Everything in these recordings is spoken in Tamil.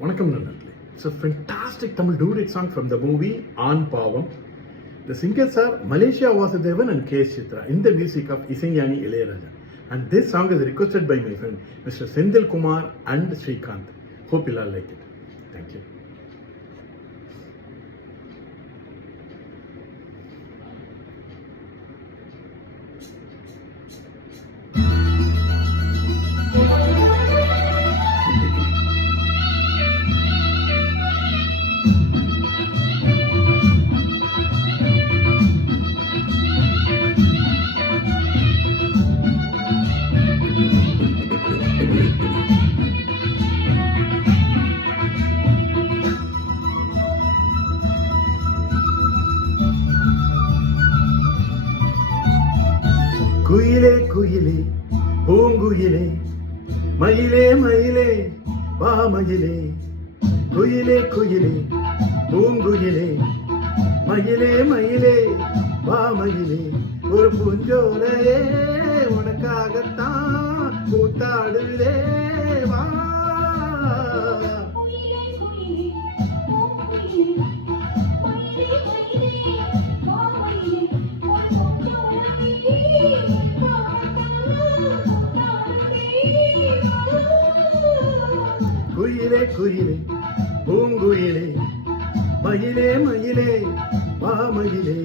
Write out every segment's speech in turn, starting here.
வணக்கம் நண்பர்களே. It's a fantastic Tamil duet song from the movie Aan Pavam. The singers are Malaysia Vasudevan and K. Chitra in the music of Isaignani Ilayaraja. And this song is requested by my friend Mr. Senthil Kumar and Srikanth. Hope you all like it. Thank you. குயிலே குயிலே பூங்குயிலே மயிலே மயிலே வா மயிலே குயிலே குயிலே பூங்குயிலே மயிலே மயிலே வா மயிலே ஒரு பூஞ்சோலையே உனக்காகத்தான் கூத்தாடுதே வா. குயிலே குயிலே பூங்குயிலே மயிலே மயிலே வா மயிலே.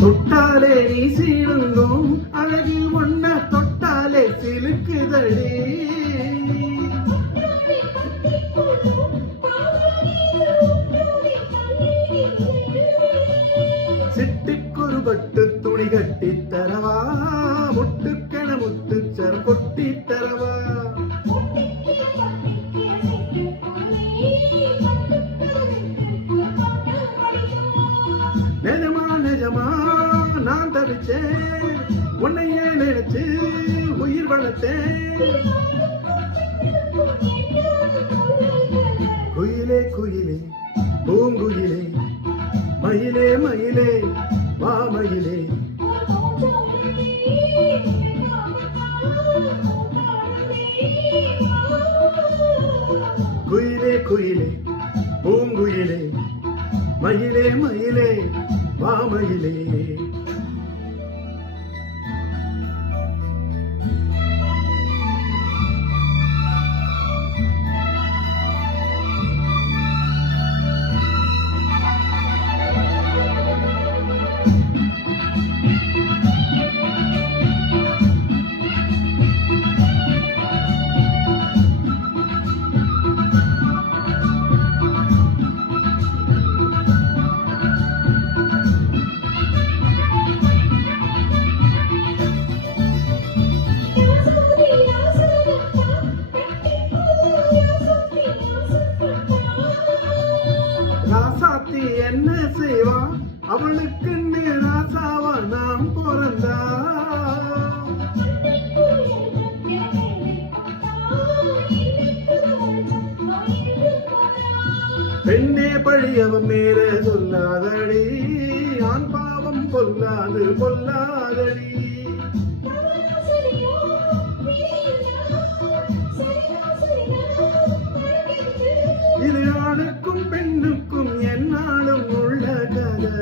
தொட்டாலே நீ சீருங்கும் அழகில் ஒன்ன தொட்டாலே சிலுக்குதடி. சிட்டுக்கொரு பட்டு துணி கட்டி தரவா முட்டுக்கென முத்துச்சர கொட்டி தரவா. நிஜமா நிஜமா நான் தவிச்சேன் உன்னையே நினைச்சு உயிர் வளர்த்தேன். குயிலே குயிலே பூங்குயிலே மயிலே மயிலே வா மயிலே. குயிலே குயிலே பூங்குயிலே மயிலே மயிலே வா மயிலே. ராசாத்தி என்ன செய்வா அவளுக்கு ராசாவா நாம் பிறந்தா. பெண்ணே பழி அவன் மேல சொல்லாதடி ஆண் பாவம் கொல்லாது கொல்லாதடி. இது ஆணுக்கும் பெண்ணுக்கும் என்னாலும் உள்ள கதை.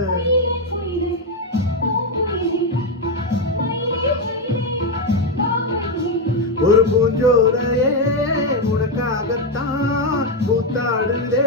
ஒரு பூஞ்சோலையே உனக்காகத்தான் கூத்தாடுதே